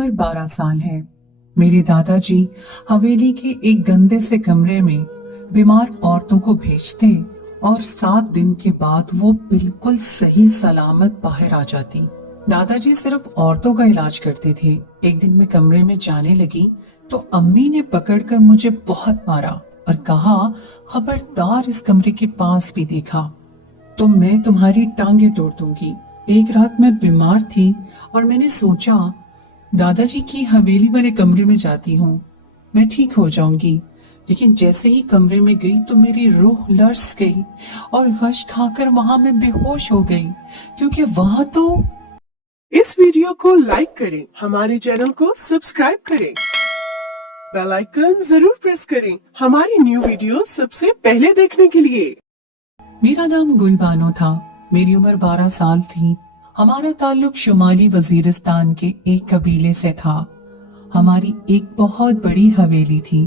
उम्र 12 साल है। मेरे दादाजी हवेली के एक गंदे से कमरे में बीमार औरतों को भेजते और 7 दिन के बाद वो बिल्कुल सही सलामत बाहर आ जाती। दादाजी सिर्फ औरतों का इलाज करते थे। एक दिन मैं कमरे में जाने लगी तो अम्मी ने पकड़कर मुझे बहुत मारा और कहा, खबरदार इस कमरे के पास भी देखा तो मैं तुम्हारी टांगे तोड़ दूंगी। एक रात मैं बीमार थी और मैंने सोचा दादाजी की हवेली वाले कमरे में जाती हूँ, मैं ठीक हो जाऊंगी। लेकिन जैसे ही कमरे में गई तो मेरी रूह लर्स गई और गश खाकर वहां मैं बेहोश हो गई, क्योंकि वहां तो। इस वीडियो को लाइक करें, हमारे चैनल को सब्सक्राइब करें, बेल आइकन जरूर प्रेस करें हमारी न्यू वीडियो सबसे पहले देखने के लिए। मेरा नाम गुलबानो था। मेरी उम्र 12 साल थी। हमारा ताल्लुक शुमाली वजीरिस्तान के एक कबीले से था। हमारी एक बहुत बड़ी हवेली थी,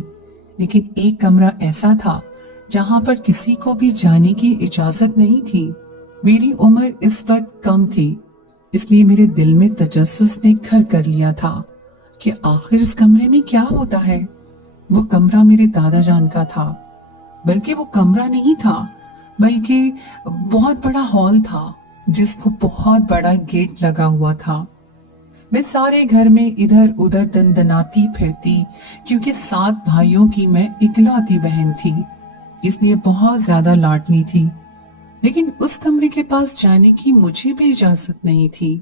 लेकिन एक कमरा ऐसा था जहां पर किसी को भी जाने की इजाजत नहीं थी। मेरी उम्र इस वक्त कम थी, इसलिए मेरे दिल में तजस्सुस ने घर कर लिया था कि आखिर इस कमरे में क्या होता है। वो कमरा मेरे दादा जान का था, बल्कि वो कमरा नहीं था बल्कि बहुत बड़ा हॉल था जिसको बहुत बड़ा गेट लगा हुआ था। मैं सारे घर में इधर उधर दंदनाती फिरती, क्योंकि 7 भाइयों की मैं इकलौती बहन थी, इसलिए बहुत ज्यादा लाडली थी। लेकिन उस कमरे के पास जाने की मुझे भी इजाजत नहीं थी।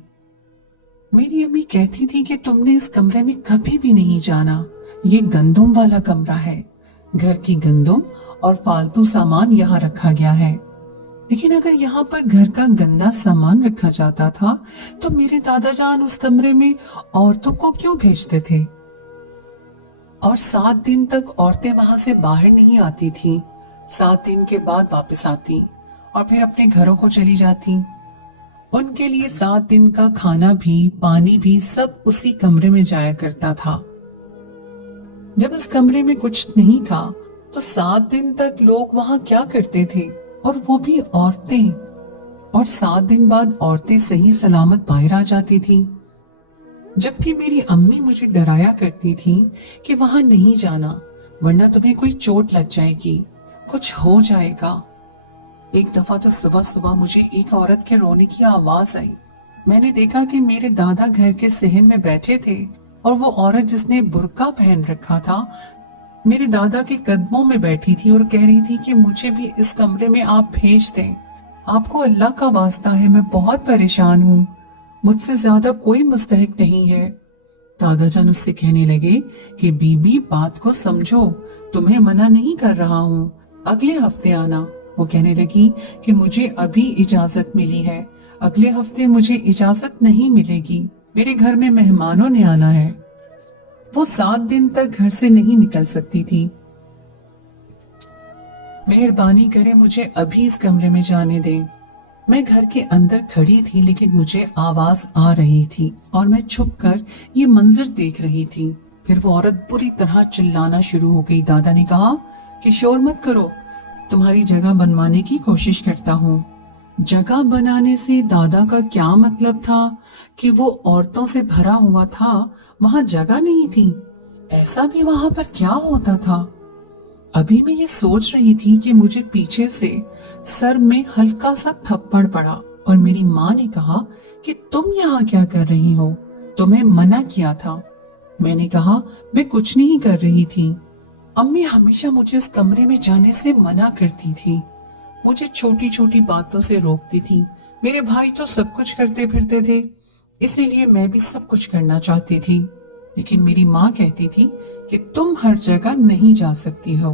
मेरी अम्मी कहती थी कि तुमने इस कमरे में कभी भी नहीं जाना, ये गंदम वाला कमरा है। घर की गंदम और फालतू सामान यहाँ रखा गया है। लेकिन अगर यहाँ पर घर का गंदा सामान रखा जाता था तो मेरे दादा जान उस कमरे में औरतों को क्यों भेजते थे? और 7 दिन तक औरतें वहां से बाहर नहीं आती थी। 7 दिन के बाद वापस आती और फिर अपने घरों को चली जाती। उनके लिए 7 दिन का खाना भी, पानी भी सब उसी कमरे में जाया करता था। जब उस कमरे में कुछ नहीं था तो 7 दिन तक लोग वहां क्या करते थे, और वो भी औरतें। और 7 दिन बाद औरतें सही सलामत बाहर आ जाती थी। जबकि मेरी अम्मी मुझे डराया करती थी कि वहां नहीं जाना, वरना तुम्हें कोई चोट लग जाएगी, कुछ हो जाएगा। एक दफा तो सुबह सुबह मुझे एक औरत के रोने की आवाज आई। मैंने देखा कि मेरे दादा घर के सहन में बैठे थे और वो औरत जिसने बुर्का पहन रखा था मेरे दादा के कदमों में बैठी थी और कह रही थी कि मुझे भी इस कमरे में आप भेज दें। आपको अल्लाह का वास्ता है, मैं बहुत परेशान हूँ, मुझसे ज्यादा कोई मुस्तहिक नहीं है। दादा जान उससे कहने लगे कि बीबी बात को समझो, तुम्हें मना नहीं कर रहा हूँ, अगले हफ्ते आना। वो कहने लगी कि मुझे अभी इजाजत मिली है, अगले हफ्ते मुझे इजाजत नहीं मिलेगी, मेरे घर में मेहमानों ने आना है। वो 7 दिन तक घर से नहीं निकल सकती थी। मेहरबानी करें, मुझे अभी इस कमरे में जाने दें। मैं घर के अंदर खड़ी थी, लेकिन मुझे आवाज आ रही थी और मैं छुपकर ये मंजर देख रही थी। फिर वो औरत बुरी तरह चिल्लाना शुरू हो गई। दादा ने कहा कि शोर मत करो, तुम्हारी जगह बनवाने की कोशिश करता हूँ। जगह बनाने से दादा का क्या मतलब था कि वो औरतों से भरा हुआ था, वहां जगह नहीं थी। ऐसा भी वहां पर क्या होता था? अभी मैं ये सोच रही थी कि मुझे पीछे से सर में हल्का सा थप्पड़ पड़ा और मेरी माँ ने कहा कि तुम यहाँ क्या कर रही हो, तुम्हें मना किया था। मैंने कहा मैं कुछ नहीं कर रही थी। अम्मी हमेशा मुझे उस कमरे में जाने से मना करती थी, मुझे छोटी छोटी बातों से रोकती थी। मेरे भाई तो सब कुछ करते फिरते थे, इसीलिए मैं भी सब कुछ करना चाहती थी। लेकिन मेरी माँ कहती थी कि तुम हर जगह नहीं जा सकती हो।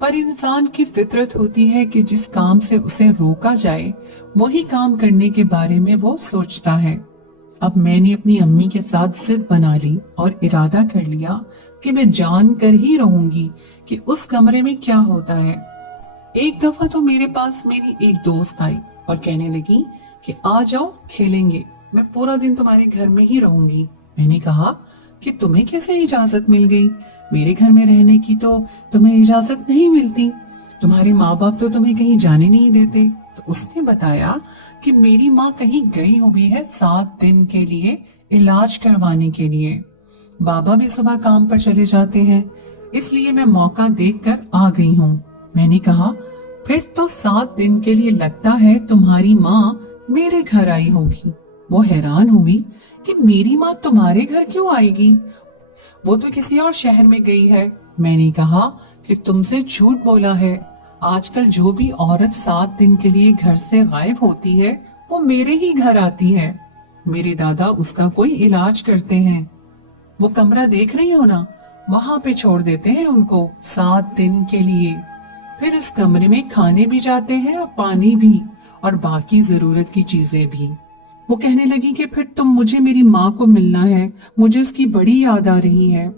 पर इंसान की फितरत होती है कि जिस काम से उसे रोका जाए वही काम करने के बारे में वो सोचता है। अब मैंने अपनी अम्मी के साथ जिद बना ली और इरादा कर लिया कि मैं जान कर ही रहूंगी कि उस कमरे में क्या होता है। एक दफा तो मेरे पास मेरी एक दोस्त आई और कहने लगी कि आ जाओ खेलेंगे, मैं पूरा दिन तुम्हारे घर में ही रहूंगी। मैंने कहा कि तुम्हें कैसे इजाजत मिल गई, मेरे घर में रहने की तो तुम्हें इजाजत नहीं मिलती, तुम्हारे माँ बाप तो तुम्हें कहीं जाने नहीं देते। तो उसने बताया कि मेरी माँ कहीं गई हुई है 7 दिन के लिए इलाज करवाने के लिए। बाबा भी सुबह काम पर चले जाते हैं, इसलिए मैं मौका देखकर आ गई हूँ। मैंने कहा, फिर तो 7 दिन के लिए लगता है तुम्हारी माँ मेरे घर आई होगी। वो हैरान हुई कि मेरी माँ तुम्हारे घर क्यों आएगी? वो तो किसी और शहर में गई है। मैंने कहा कि तुमसे झूठ बोला है। आजकल जो भी औरत 7 दिन के लिए घर से गायब होती है वो मेरे ही घर आती है। मेरे दादा उसका कोई इलाज करते हैं। वो कमरा देख रही हो ना, वहां पे छोड़ देते हैं उनको 7 दिन के लिए। फिर उस कमरे में खाने भी जाते हैं और पानी भी, और बाकी जरूरत की चीजें भी। वो कहने लगी कि फिर तुम मुझे मेरी माँ को मिलना है, मुझे उसकी बड़ी याद आ रही है।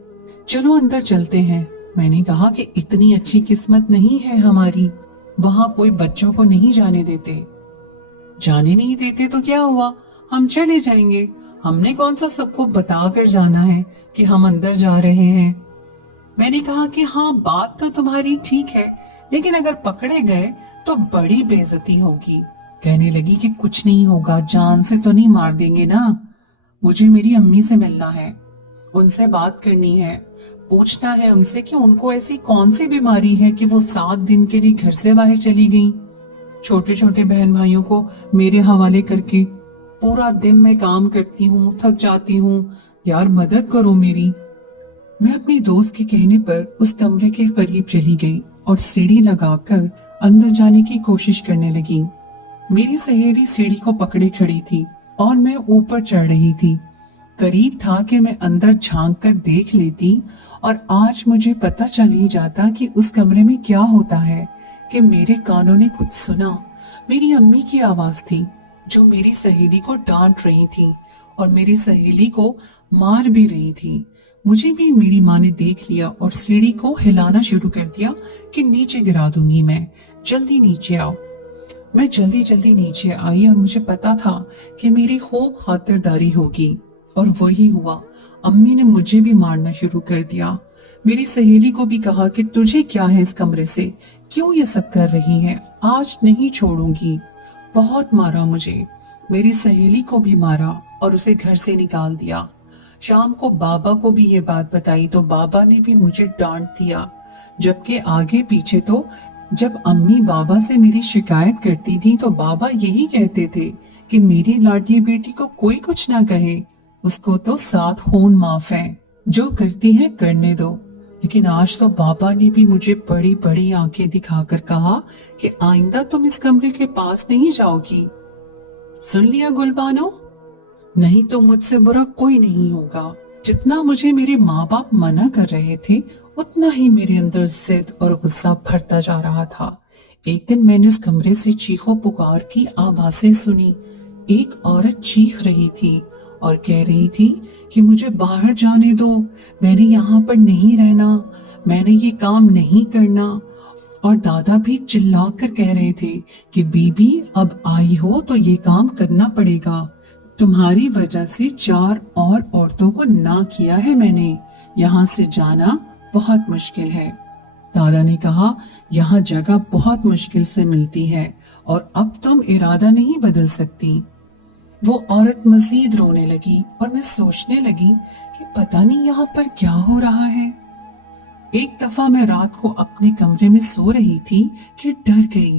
चलो अंदर चलते हैं। मैंने कहा कि इतनी अच्छी किस्मत नहीं है हमारी, वहां कोई बच्चों को नहीं जाने देते। जाने नहीं देते तो क्या हुआ, हम चले जाएंगे। हमने कौन सा सबको बताकर जाना है कि हम अंदर जा रहे हैं। मैंने कहा कि हाँ, बात तो तुम्हारी ठीक है, लेकिन अगर पकड़े गए तो बड़ी बेइज्जती होगी। कहने लगी कि कुछ नहीं होगा, जान से तो नहीं मार देंगे ना। मुझे मेरी अम्मी से मिलना है, उनसे बात करनी है, पूछना है उनसे कि उनको ऐसी कौन सी बीमारी है कि वो 7 दिन के लिए घर से बाहर चली गई। छोटे छोटे बहन भाइयों को मेरे हवाले करके पूरा दिन मैं काम करती हूँ, थक जाती हूँ। यार मदद करो मेरी। मैं अपनी दोस्त के कहने पर उस कमरे के करीब चली गई और सीढ़ी लगाकर अंदर जाने की कोशिश करने लगी। मेरी सहेली सीढ़ी को पकड़े खड़ी थी और मैं ऊपर चढ़ रही थी। करीब था कि मैं अंदर झांक कर देख लेती, और आज मुझे पता चल ही जाता कि उस कमरे में क्या होता है कि मेरे कानों ने कुछ सुना। मेरी अम्मी की आवाज थी जो मेरी सहेली को डांट रही थी और मेरी सहेली को मार भी रही थी। मुझे भी मेरी माँ ने देख लिया और सीढ़ी को हिलाना शुरू कर दिया कि नीचे गिरा दूंगी मैं, जल्दी नीचे आओ। मैं जल्दी जल्दी नीचे आई और मुझे पता था कि मेरी खूब खातिरदारी होगी, और वही हुआ। अम्मी ने मुझे भी मारना शुरू कर दिया। मेरी सहेली को भी कहा कि तुझे क्या है इस कमरे से, क्यों ये सब कर रही है, आज नहीं छोड़ूंगी। बहुत मारा मुझे। मेरी सहेली को भी मारा और उसे घर से निकाल दिया। शाम को बाबा को भी ये बात बताई तो बाबा ने भी मुझे डांट दिया। जबकि आगे पीछे तो जब अम्मी बाबा से मेरी शिकायत करती थी तो बाबा यही कहते थे कि मेरी लाडली बेटी को कोई कुछ ना कहे, उसको तो 7 खून माफ है, जो करती है करने दो। लेकिन आज तो बाबा ने भी मुझे बड़ी बड़ी आंखें दिखाकर कहा कि आइंदा तुम इस कमरे के पास नहीं जाओगी। सुन लिया गुलबानो, नहीं तो मुझसे बुरा कोई नहीं होगा। जितना मुझे मेरे माँ बाप मना कर रहे थे उतना ही मेरे अंदर जिद और गुस्सा भरता जा रहा था। एक दिन मैंने उस कमरे से चीखों पुकार की आवाजें सुनी। एक औरत चीख रही थी और कह रही थी कि मुझे बाहर जाने दो, मैंने यहाँ पर नहीं रहना, मैंने ये काम नहीं करना। और दादा भी चिल्लाकर कह रहे थे कि बीबी अब आई हो तो ये काम करना पड़ेगा, तुम्हारी वजह से 4 और औरतों को ना किया है मैंने, यहाँ से जाना बहुत मुश्किल है। दादा ने कहा, यहाँ जगह बहुत मुश्किल से मिलती है और अब तुम इरादा नहीं बदल सकती। वो औरत मजीद रोने लगी और मैं सोचने लगी कि पता नहीं यहाँ पर क्या हो रहा है। एक दफा मैं रात को अपने कमरे में सो रही थी कि डर गई।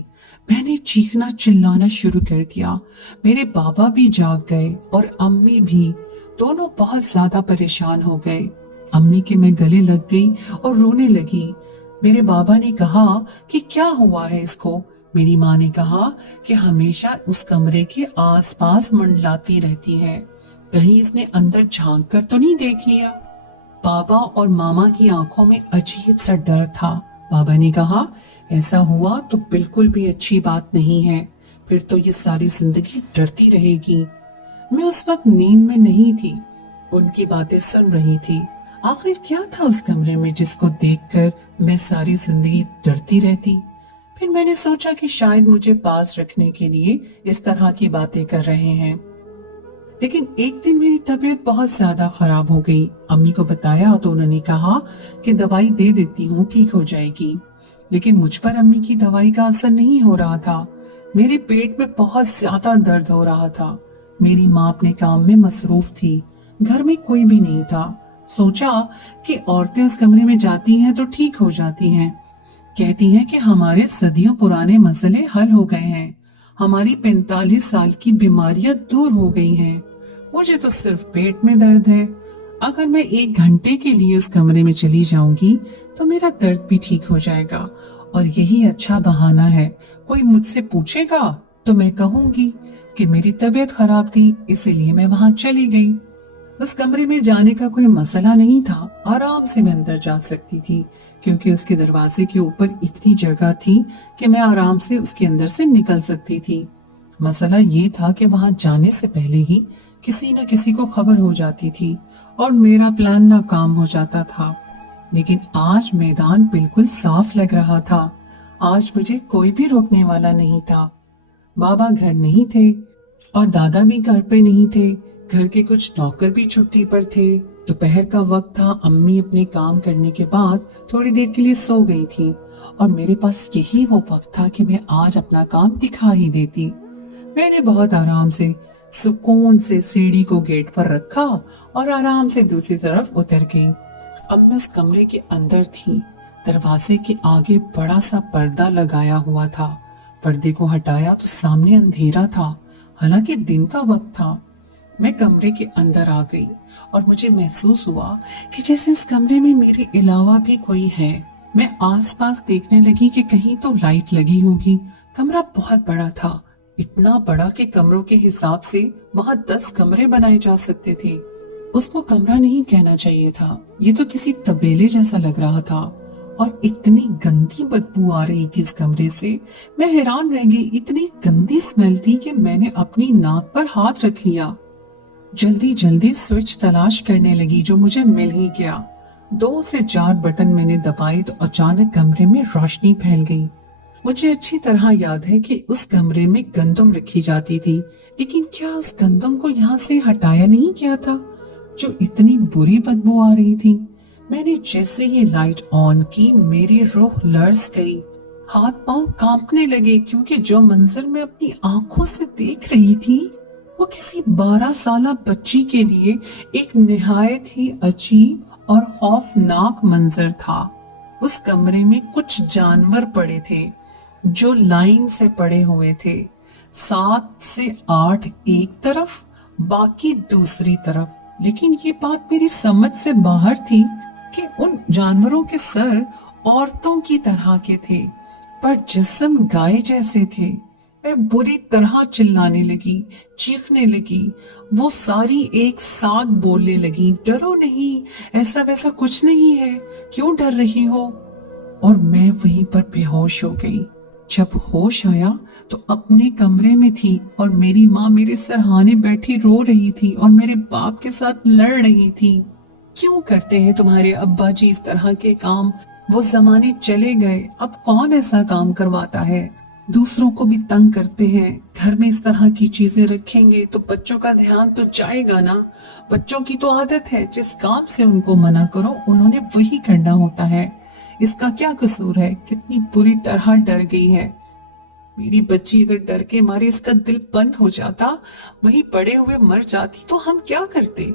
मैंने चीखना चिल्लाना शुरू कर दिया। मेरे बाबा भी जाग गए और अम्मी भी, दोनों बहुत ज्यादा परेशान हो गए। अम्मी के मैं गले लग गई और रोने लगी। मेरे बाबा ने कहा कि क्या हुआ है इसको। मेरी माँ ने कहा कि हमेशा उस कमरे के आसपास मंडलाती रहती है, कहीं इसने अंदर झांक कर तो नहीं देख लिया। बाबा और मामा की आंखों में अजीब सा डर था। बाबा ने कहा, ऐसा हुआ तो बिल्कुल भी अच्छी बात नहीं है, फिर तो ये सारी जिंदगी डरती रहेगी। मैं उस वक्त नींद में नहीं थी, उनकी बातें सुन रही थी। आखिर क्या था उस कमरे में जिसको देखकर मैं सारी जिंदगी डरती रहती। फिर मैंने सोचा कि शायद मुझे पास रखने के लिए इस तरह की बातें कर रहे हैं। लेकिन एक दिन मेरी तबीयत बहुत ज्यादा खराब हो गई। अम्मी को बताया तो उन्होंने कहा कि दवाई दे देती हूँ, ठीक हो जाएगी। लेकिन मुझ पर अम्मी की दवाई का असर नहीं हो रहा था। मेरे पेट में बहुत ज्यादा दर्द हो रहा था। मेरी माँ अपने काम में मसरूफ थी। घर में कोई भी नहीं था। सोचा कि औरतें उस कमरे में जाती हैं तो ठीक हो जाती हैं। कहती हैं कि हमारे सदियों पुराने मसले हल हो गए हैं, हमारी 45 साल की बीमारियां दूर हो गई हैं। मुझे तो सिर्फ पेट में दर्द है। अगर मैं 1 घंटे के लिए उस कमरे में चली जाऊंगी तो मेरा दर्द भी ठीक हो जाएगा और यही अच्छा बहाना है। कोई मुझसे पूछेगा तो मैं कहूंगी कि मेरी तबीयत खराब थी, इसीलिए मैं वहां चली गई। उस कमरे में जाने का कोई मसला नहीं था, आराम से मैं अंदर जा सकती थी क्योंकि उसके दरवाजे के ऊपर इतनी जगह थी कि मैं आराम से उसके अंदर से निकल सकती थी। मसला ये था कि वहां जाने से पहले ही किसी न किसी को खबर हो जाती थी और मेरा प्लान नाकाम हो जाता था। लेकिन आज मैदान बिल्कुल साफ लग रहा था। आज मुझे कोई भी रोकने वाला नहीं था। बाबा घर नहीं थे और दादा भी घर पे नहीं थे। घर के कुछ नौकर भी छुट्टी पर थे। दोपहर का वक्त था। अम्मी अपने काम करने के बाद थोड़ी देर के लिए सो गई थी और मेरे पास यही वो वक्त था कि मैं आज अपना काम दिखा ही देती। मैंने बहुत आराम से सुकून से सीढ़ी को गेट पर रखा और आराम से दूसरी तरफ उतर गई। अब मैं उस कमरे के अंदर थी। दरवाजे के आगे बड़ा सा पर्दा लगाया हुआ था। पर्दे को हटाया तो सामने अंधेरा था, हालांकि दिन का वक्त था। मैं कमरे के अंदर आ गई और मुझे महसूस हुआ कि जैसे उस कमरे में मेरे अलावा भी कोई है। मैं आसपास देखने लगी कि कहीं तो लाइट लगी होगी। कमरा बहुत बड़ा था, इतना बड़ा कि कमरों के हिसाब से वहां 10 कमरे बनाए जा सकते थे। उसको कमरा नहीं कहना चाहिए था, ये तो किसी तबेले जैसा लग रहा था और इतनी गंदी बदबू आ रही थी उस कमरे से। मैं हैरान रह गई, इतनी गंदी स्मेल थी कि मैंने अपनी नाक पर हाथ रख लिया। जल्दी जल्दी स्विच तलाश करने लगी जो मुझे मिल ही गया। 2 से 4 बटन मैंने दबाए तो अचानक कमरे में रोशनी फैल गई। मुझे अच्छी तरह याद है कि उस कमरे में गंदम रखी जाती थी, लेकिन क्या उस गंदम को यहाँ से हटाया नहीं गया था जो इतनी बुरी बदबू आ रही थी। मैंने जैसे ये लाइट ऑन की मेरी रूह लर्ज गई, हाथ पांव कांपने लगे क्योंकि जो मंजर मैं अपनी आंखों से देख रही थी वो किसी 12 साला बच्ची के लिए एक निहायत ही अजीब और खौफनाक मंजर था। उस कमरे में कुछ जानवर पड़े थे जो लाइन से पड़े हुए थे, 7 से 8 एक तरफ, बाकी दूसरी तरफ। लेकिन ये बात मेरी समझ से बाहर थी कि उन जानवरों के सर औरतों की तरह के थे पर जिस्म गाय जैसे थे। मैं बुरी तरह चिल्लाने लगी, चीखने लगी। वो सारी एक साथ बोलने लगी, डरो नहीं, ऐसा वैसा कुछ नहीं है, क्यों डर रही हो। और मैं वहीं पर बेहोश हो गई। जब होश आया तो अपने कमरे में थी और मेरी माँ मेरे सरहाने बैठी रो रही थी और मेरे बाप के साथ लड़ रही थी। क्यों करते हैं तुम्हारे अब्बा जी इस तरह के काम? वो जमाने चले गए, अब कौन ऐसा काम करवाता है? दूसरों को भी तंग करते हैं। घर में इस तरह की चीजें रखेंगे तो बच्चों का ध्यान तो जाएगा ना। बच्चों की तो आदत है, जिस काम से उनको मना करो उन्होंने वही करना होता है। इसका क्या कसूर है? कितनी बुरी तरह डर गई है मेरी बच्ची। अगर डर के मारे इसका दिल बंद हो जाता, वही पड़े हुए मर जाती तो हम क्या करते?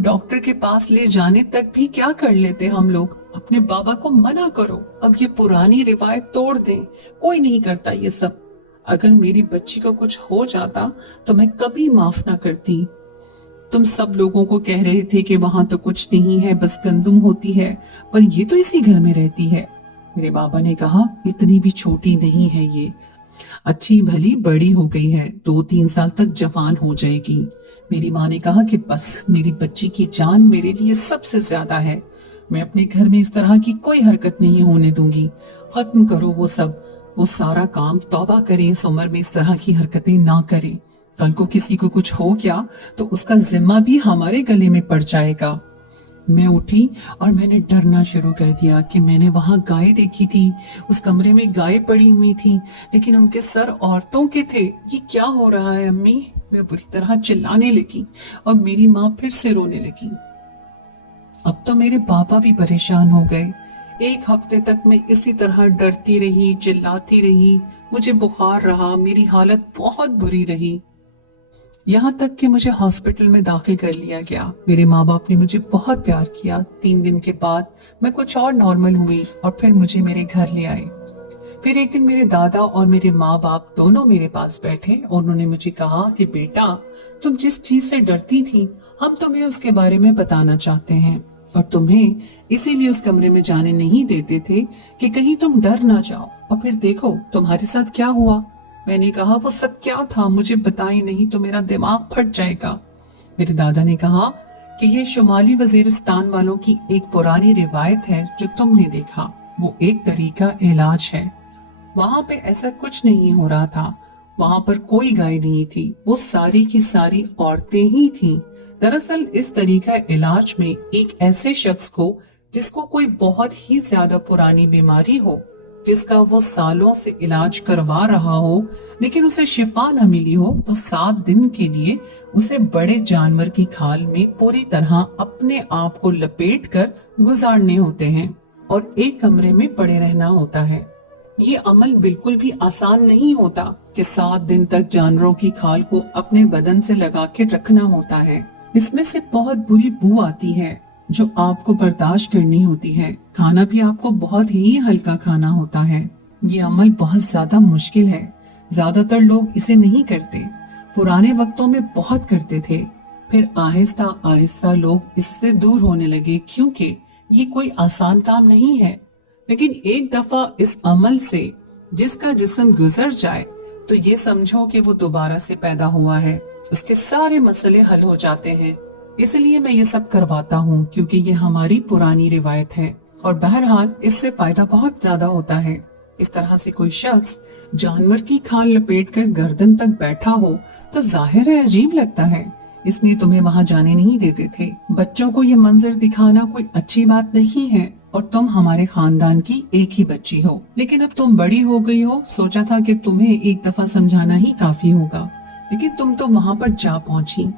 डॉक्टर के पास ले जाने तक भी क्या कर लेते हम लोग। अपने बाबा को मना करो, अब ये पुरानी रिवायत तोड़ दें। कोई नहीं करता ये सब। अगर मेरी बच्ची को कुछ हो जाता तो मैं कभी माफ ना करती। तुम सब लोगों को कह रहे थे कि वहां तो कुछ नहीं है, बस गंदम होती है, पर ये तो इसी घर में रहती है। मेरे बाबा ने कहा, इतनी भी छोटी नहीं है ये, अच्छी भली बड़ी हो गई है, 2-3 साल तक जवान हो जाएगी। मेरी माँ ने कहा कि बस मेरी बच्ची की जान मेरे लिए सबसे ज्यादा है। मैं अपने घर में इस तरह की कोई हरकत नहीं होने दूंगी। खत्म करो वो सब, वो सारा काम। तौबा करें, इस उम्र में इस तरह की हरकतें ना करें। कल को किसी को कुछ हो गया तो उसका जिम्मा भी हमारे गले में पड़ जाएगा। मैं उठी और मैंने डरना शुरू कर दिया कि मैंने वहां गाय देखी थी। उस कमरे में गाय पड़ी हुई थी, लेकिन उनके सर औरतों के थे। ये क्या हो रहा है अम्मी? मैं बुरी तरह चिल्लाने लगी और मेरी माँ फिर से रोने लगी। अब तो मेरे पापा भी परेशान हो गए। 1 हफ्ते तक मैं इसी तरह डरती रही, चिल्लाती रही। मुझे बुखार रहा, मेरी हालत बहुत बुरी रही। यहाँ तक कि मुझे हॉस्पिटल में दाखिल कर लिया गया। मेरे माँ बाप ने मुझे बहुत प्यार किया। 3 दिन के बाद मैं कुछ और नॉर्मल हुई और फिर मुझे मेरे घर ले आए। फिर एक दिन मेरे दादा और मेरे माँ बाप दोनों मेरे पास बैठे और उन्होंने मुझे कहा कि बेटा, तुम जिस चीज से डरती थी हम तुम्हें उसके बारे में बताना चाहते हैं और तुम्हें इसीलिए उस कमरे में जाने नहीं देते थे कि कहीं तुम डर ना जाओ। और फिर देखो तुम्हारे साथ क्या हुआ। मैंने कहा वो सब क्या था, मुझे बताएं नहीं तो मेरा दिमाग फट जाएगा। मेरे दादा ने कहा कि ये शुमाली वजीरिस्तान वालों की एक पुरानी रिवायत है जो तुमने देखा, वो एक तरीका इलाज है। वहां पे ऐसा कुछ नहीं हो रहा था, वहां पर कोई गाय नहीं थी, वो सारी की सारी औरतें ही थीं। दरअसल इस तरीका इलाज में एक ऐसे शख्स को जिसको कोई बहुत ही ज्यादा पुरानी बीमारी हो, जिसका वो सालों से इलाज करवा रहा हो लेकिन उसे शिफा न मिली हो, तो 7 दिन के लिए उसे बड़े जानवर की खाल में पूरी तरह अपने आप को लपेट कर गुजारने होते हैं और एक कमरे में पड़े रहना होता है। ये अमल बिल्कुल भी आसान नहीं होता कि 7 दिन तक जानवरों की खाल को अपने बदन से लगा के रखना होता है। इसमें से बहुत बुरी बू आती है जो आपको बर्दाश्त करनी होती है। खाना भी आपको बहुत ही हल्का खाना होता है। ये अमल बहुत ज्यादा मुश्किल है, ज्यादातर लोग इसे नहीं करते। पुराने वक्तों में बहुत करते थे, फिर आहिस्ता आहिस्ता लोग इससे दूर होने लगे क्योंकि ये कोई आसान काम नहीं है। लेकिन एक दफा इस अमल से जिसका जिस्म गुजर जाए तो ये समझो कि वो दोबारा से पैदा हुआ है, उसके सारे मसले हल हो जाते हैं। इसलिए मैं ये सब करवाता हूँ क्योंकि ये हमारी पुरानी रिवायत है और बहरहाल इससे फायदा बहुत ज्यादा होता है। इस तरह से कोई शख्स जानवर की खाल लपेट कर गर्दन तक बैठा हो तो जाहिर है अजीब लगता है, इसलिए तुम्हें वहाँ जाने नहीं देते थे। बच्चों को ये मंजर दिखाना कोई अच्छी बात नहीं है और तुम हमारे खानदान की एक ही बच्ची हो, लेकिन अब तुम बड़ी हो गई हो, सोचा था कि तुम्हें एक दफा समझाना ही काफी होगा, लेकिन तुम तो वहाँ पर जा पहुँची।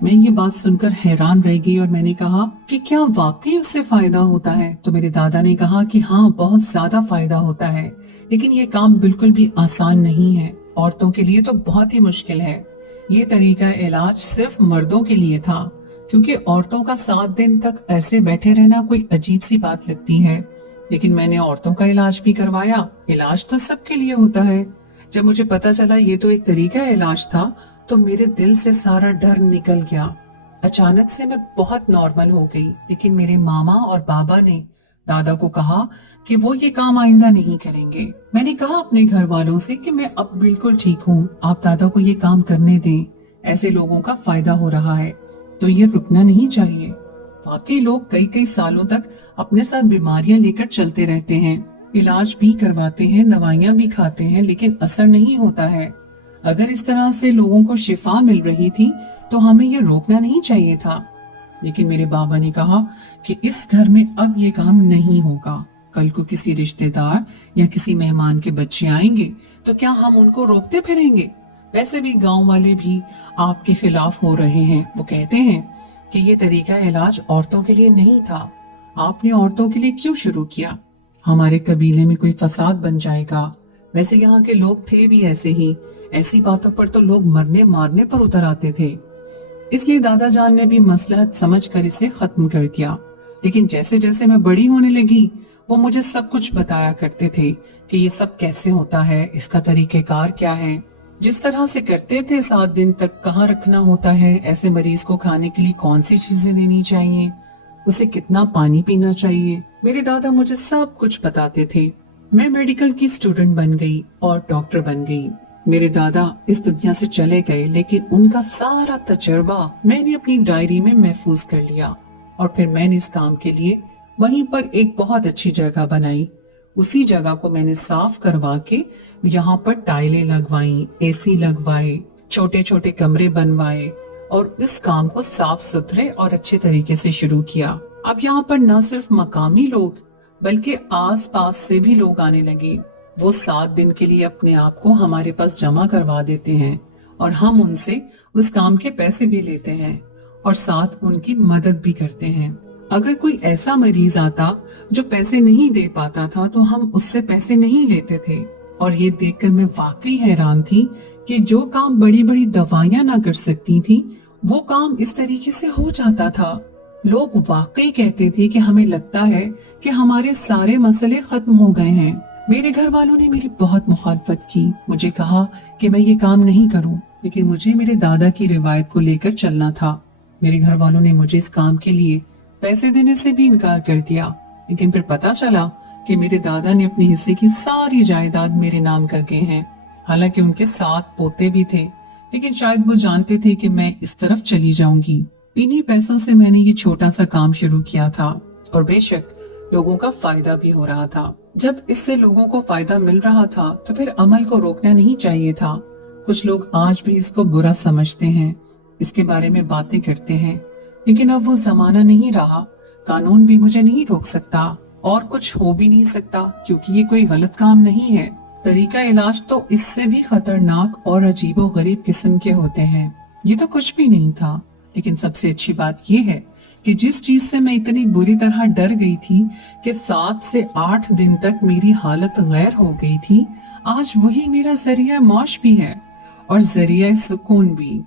मैं ये बात सुनकर हैरान रह गई और मैंने कहा कि क्या वाकई उससे फायदा होता है? तो मेरे दादा ने कहा कि हाँ, बहुत ज्यादा फायदा होता है, लेकिन ये काम बिल्कुल भी आसान नहीं है, औरतों के लिए तो बहुत ही मुश्किल है। ये तरीका इलाज सिर्फ मर्दों के लिए था क्योंकि औरतों का 7 दिन तक ऐसे बैठे रहना कोई अजीब सी बात लगती है, लेकिन मैंने औरतों का इलाज भी करवाया। इलाज तो सबके लिए होता है। जब मुझे पता चला ये तो एक तरीका इलाज था तो मेरे दिल से सारा डर निकल गया। अचानक से मैं बहुत नॉर्मल हो गई, लेकिन मेरे मामा और बाबा ने दादा को कहा कि वो ये काम आइंदा नहीं करेंगे। मैंने कहा अपने घर वालों से कि मैं अब बिल्कुल ठीक हूँ, आप दादा को ये काम करने दें, ऐसे लोगों का फायदा हो रहा है तो ये रुकना नहीं चाहिए। वाकई लोग कई कई सालों तक अपने साथ बीमारियां लेकर चलते रहते हैं, इलाज भी करवाते हैं, दवाइयां भी खाते हैं, लेकिन असर नहीं होता है। अगर इस तरह से लोगों को शिफा मिल रही थी तो हमें ये रोकना नहीं चाहिए था। लेकिन मेरे बाबा ने कहा कि इस घर में अब ये काम नहीं होगा। कल को किसी रिश्तेदार या किसी मेहमान के बच्चे आएंगे तो क्या हम उनको रोकते फिरेंगे? वैसे भी गांव वाले भी आपके खिलाफ हो रहे हैं। वो कहते हैं कि ये तरीका इलाज औरतों के लिए नहीं था, आपने औरतों के लिए क्यों शुरू किया? हमारे कबीले में कोई फसाद बन जाएगा। वैसे यहाँ के लोग थे भी ऐसे ही, ऐसी बातों पर तो लोग मरने मारने पर उतर आते थे। इसलिए दादा जान ने भी मसलहत समझकर इसे खत्म कर दिया। लेकिन जैसे जैसे मैं बड़ी होने लगी वो मुझे सब कुछ बताया करते थे कि ये सब कैसे होता है, इसका तरीकेकार क्या है, जिस तरह से करते थे 7 दिन तक कहाँ रखना होता है, ऐसे मरीज को खाने के लिए कौन सी चीजें देनी चाहिए, उसे कितना पानी पीना चाहिए। मेरे दादा मुझे सब कुछ बताते थे। मैं मेडिकल की स्टूडेंट बन गई और डॉक्टर बन गई। मेरे दादा इस दुनिया से चले गए, लेकिन उनका सारा तजुर्बा मैंने अपनी डायरी में महफूज कर लिया और फिर मैंने इस काम के लिए वहीं पर एक बहुत अच्छी जगह बनाई। उसी जगह को मैंने साफ करवा के यहाँ पर टाइलें लगवाई, एसी लगवाए, छोटे छोटे कमरे बनवाए और इस काम को साफ सुथरे और अच्छे तरीके से शुरू किया। अब यहाँ पर न सिर्फ मकामी लोग बल्कि आस पास से भी लोग आने लगे। वो 7 दिन के लिए अपने आप को हमारे पास जमा करवा देते हैं और हम उनसे उस काम के पैसे भी लेते हैं और साथ उनकी मदद भी करते हैं। अगर कोई ऐसा मरीज आता जो पैसे नहीं दे पाता था तो हम उससे पैसे नहीं लेते थे और ये देखकर मैं वाकई हैरान थी कि जो काम बड़ी बड़ी दवाइयां ना कर सकती थी, वो काम इस तरीके से हो जाता था। लोग वाकई कहते थे कि हमें लगता है कि हमारे सारे मसले खत्म हो गए हैं। मेरे घर वालों ने मेरी बहुत मुखालफत की, मुझे कहा कि मैं ये काम नहीं करूं, लेकिन मुझे मेरे दादा की रिवायत को लेकर चलना था। मेरे घर वालों ने मुझे इस काम के लिए पैसे देने से भी इनकार कर दिया, लेकिन फिर पता चला कि मेरे दादा ने अपने हिस्से की सारी जायदाद मेरे नाम कर गए हैं। हालांकि उनके 7 पोते भी थे, लेकिन शायद वो जानते थे कि मैं इस तरफ चली जाऊंगी। इन्हीं पैसों से मैंने ये छोटा सा काम शुरू किया था और बेशक लोगों का फायदा भी हो रहा था। जब इससे लोगों को फायदा मिल रहा था तो फिर अमल को रोकना नहीं चाहिए था। कुछ लोग आज भी इसको बुरा समझते हैं, इसके बारे में बातें करते हैं, लेकिन अब वो जमाना नहीं रहा। कानून भी मुझे नहीं रोक सकता और कुछ हो भी नहीं सकता, क्योंकि ये कोई गलत काम नहीं है। तरीका इलाज तो इससे भी खतरनाक और अजीबो गरीब किस्म के होते हैं। ये तो कुछ भी नहीं था, लेकिन सबसे अच्छी बात ये है कि जिस चीज से मैं इतनी बुरी तरह डर गई थी कि 7 से 8 दिन तक मेरी हालत गैर हो गई थी, आज वही मेरा जरिया मौश भी है और जरिया सुकून भी।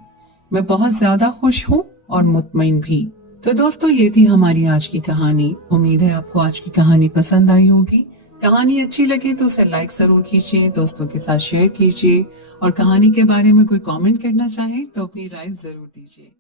मैं बहुत ज्यादा खुश हूँ और मुतमईन भी। तो दोस्तों, ये थी हमारी आज की कहानी। उम्मीद है आपको आज की कहानी पसंद आई होगी। कहानी अच्छी लगे तो उसे लाइक जरूर कीजिए, दोस्तों के साथ शेयर कीजिए और कहानी के बारे में कोई कमेंट करना चाहे तो अपनी राय जरूर दीजिए।